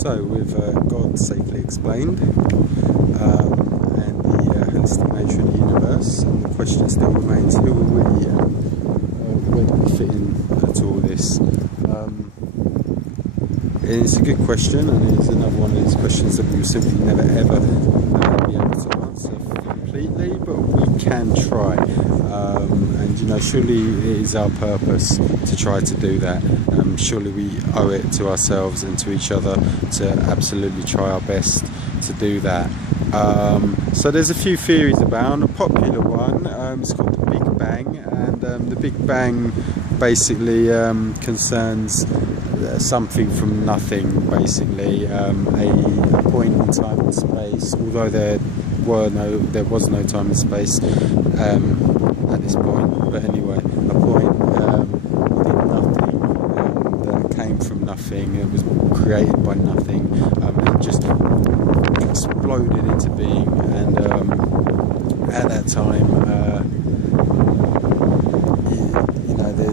So with God safely explained, and the holistic nature of the universe, and the question still remains, who are we, where do we fit in to all this? It's a good question, and it's another one of these questions that we will simply never ever be able to answer completely, but we can try. And you know, surely it is our purpose to try to do that. Surely we owe it to ourselves and to each other to absolutely try our best to do that. So there's a few theories about. A popular one is called the Big Bang, and the Big Bang basically concerns something from nothing, basically a point in time and space, although there was no time and space at this point, but anyway, a point within nothing that came from nothing, it was created by nothing, and just exploded into being, and at that time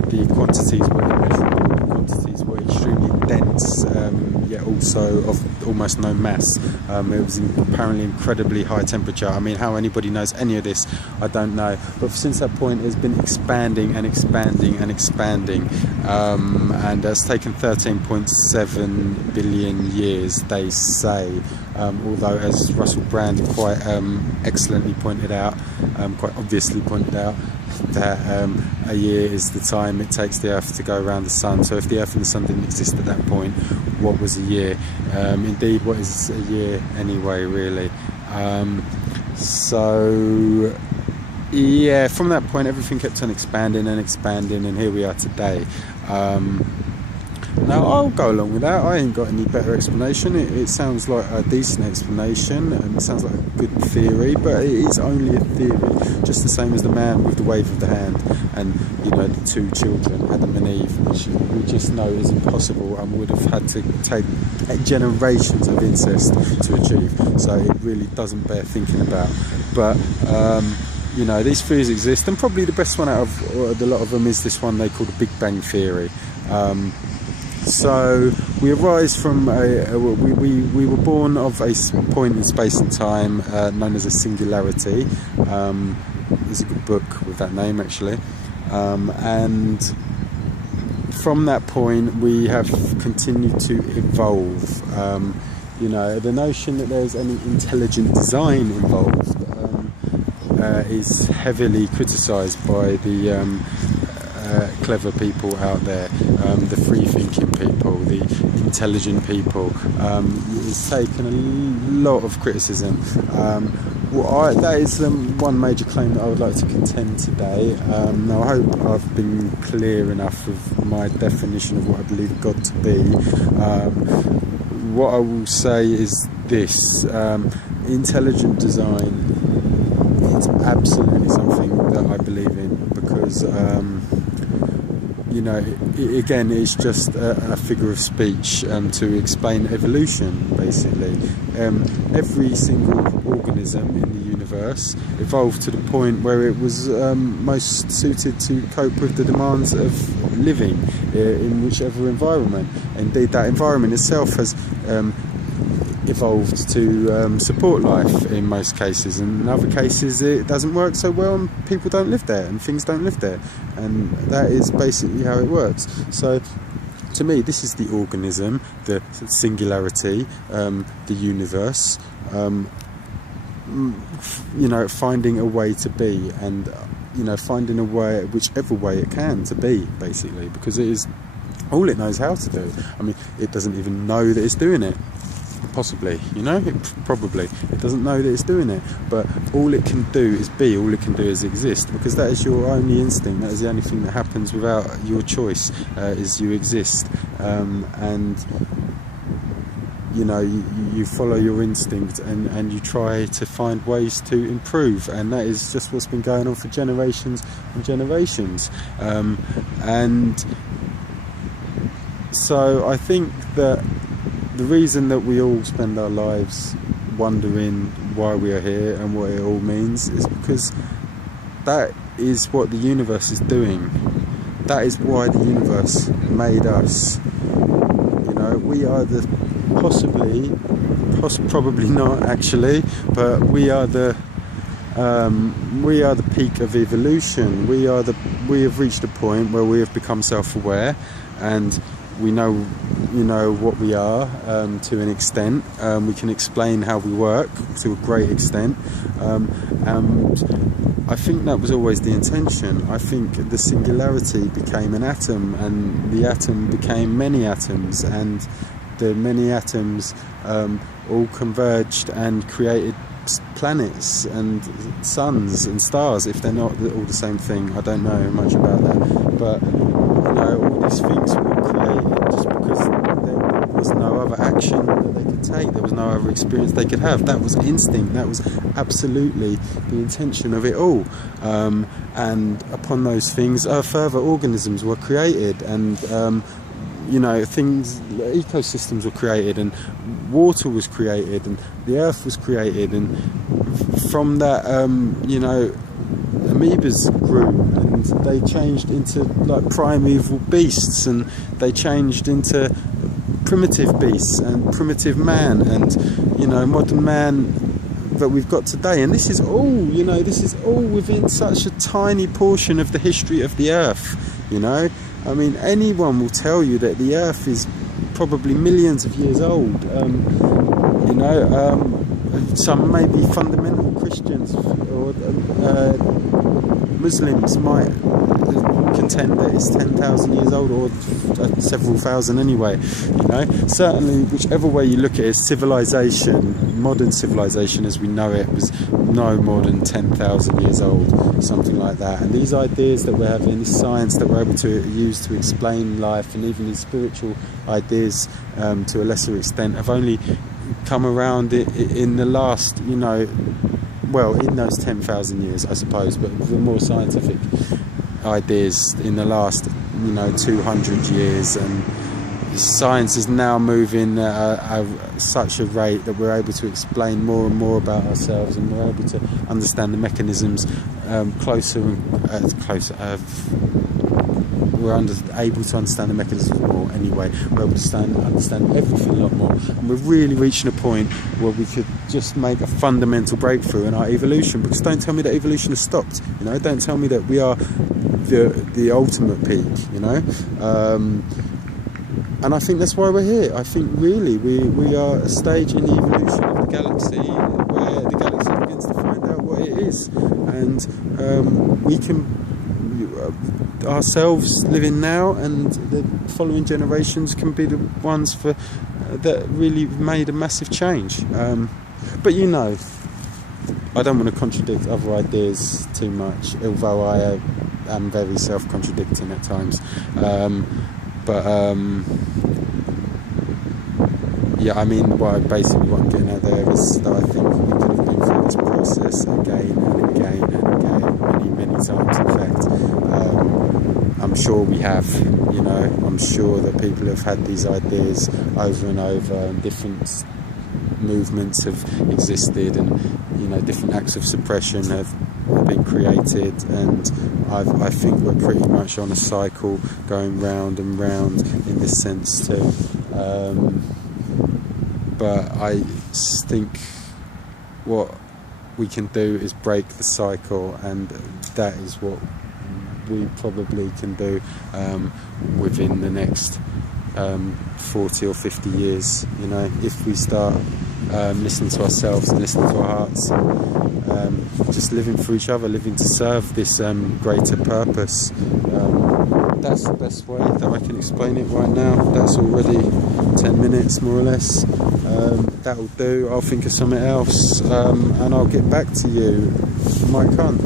the quantities were immeasurable, the quantities were extremely dense, yet also of almost no mass. It was apparently incredibly high temperature. I mean, how anybody knows any of this, I don't know. But since that point, it's been expanding and expanding and expanding, and it's taken 13.7 billion years, they say. Although, as Russell Brand quite excellently pointed out, quite obviously pointed out, that a year is the time it takes the Earth to go around the Sun. So if the Earth and the Sun didn't exist at that point, what was a year? Indeed, what is a year anyway, really? So yeah, from that point everything kept on expanding and expanding, and here we are today. Now, I'll go along with that. I ain't got any better explanation. It sounds like a decent explanation, and it sounds like a good theory, but it is only a theory, just the same as the man with the wave of the hand, and you know, the two children, Adam and Eve, which we just know is impossible and would have had to take generations of incest to achieve. So it really doesn't bear thinking about. But you know, these theories exist, and probably the best one out of a lot of them is this one they call the Big Bang Theory. So we arise from we were born of a point in space and time known as a singularity. There's a good book with that name, actually, and from that point we have continued to evolve. You know, the notion that there's any intelligent design involved is heavily criticised by the clever people out there, the free-thinking people, the intelligent people. It's taken a lot of criticism. That is one major claim that I would like to contend today. Now, I hope I've been clear enough of my definition of what I believe God to be. What I will say is this: intelligent design is absolutely something that I believe in, because you know, again, it's just a figure of speech to explain evolution, basically. Every single organism in the universe evolved to the point where it was most suited to cope with the demands of living in whichever environment. Indeed, that environment itself has evolved to support life in most cases, and in other cases it doesn't work so well and people don't live there and things don't live there, and that is basically how it works. So to me, this is the organism, the singularity, the universe, you know, finding a way to be, and you know, finding a way, whichever way it can, to be, basically, because it is all it knows how to do. I mean, it doesn't even know that it's doing it. Possibly, you know, probably it doesn't know that it's doing it, but all it can do is be, all it can do is exist, because that is your only instinct. That is the only thing that happens without your choice, is you exist, and you know, you follow your instinct, and you try to find ways to improve, and that is just what's been going on for generations and generations. And so I think that the reason that we all spend our lives wondering why we are here and what it all means is because that is what the universe is doing. That is why the universe made us. You know, we are the probably not actually, but we are the peak of evolution. We have reached a point where we have become self-aware, and we know, what we are to an extent. We can explain how we work to a great extent, and I think that was always the intention. I think the singularity became an atom, and the atom became many atoms, and the many atoms all converged and created planets and suns and stars. If they're not all the same thing, I don't know much about that, but all these things were created just because there was no other action that they could take, there was no other experience they could have. That was instinct, that was absolutely the intention of it all, and upon those things further organisms were created, and ecosystems were created, and water was created, and the earth was created, and from that amoebas grew, and they changed into like primeval beasts, and they changed into primitive beasts and primitive man, and modern man that we've got today. And this is all within such a tiny portion of the history of the earth. I mean, anyone will tell you that the earth is probably millions of years old. Some maybe fundamental Christians or Muslims might contend that it's 10,000 years old, or several thousand anyway. Certainly, whichever way you look at it, civilization, modern civilization as we know it, was no more than 10,000 years old, something like that. And these ideas that we're having, this science that we're able to use to explain life, and even these spiritual ideas to a lesser extent, have only come around in the last, in those 10,000 years, I suppose, but the more scientific ideas in the last 200 years, and science is now moving at such a rate that we're able to explain more and more about ourselves, and we're able to understand the mechanisms closer. We're able to understand the mechanisms more anyway. We're able to understand everything a lot more, and we're really reaching a point where we could just make a fundamental breakthrough in our evolution. Because don't tell me that evolution has stopped. Don't tell me that we are the ultimate peak. And I think that's why we're here. I think really we are a stage in the evolution of the galaxy, where the galaxy begins to find out what it is, and we can ourselves living now, and the following generations can be the ones that really made a massive change. But I don't want to contradict other ideas too much, although I am very self-contradicting at times. I mean, what I'm getting at there is that I think we could have been through this process again and again and again, many times. In fact, I'm sure we have. I'm sure that people have had these ideas over and over, and different movements have existed, and different acts of suppression have been created, and I think we're pretty much on a cycle going round and round in this sense too. But I think what we can do is break the cycle, and that is what we probably can do within the next 40 or 50 years. If we start listening to ourselves and listening to our hearts, just living for each other, living to serve this greater purpose. That's the best way that I can explain it right now. That's already 10 minutes more or less. That'll do. I'll think of something else, and I'll get back to you. Mike Hunt.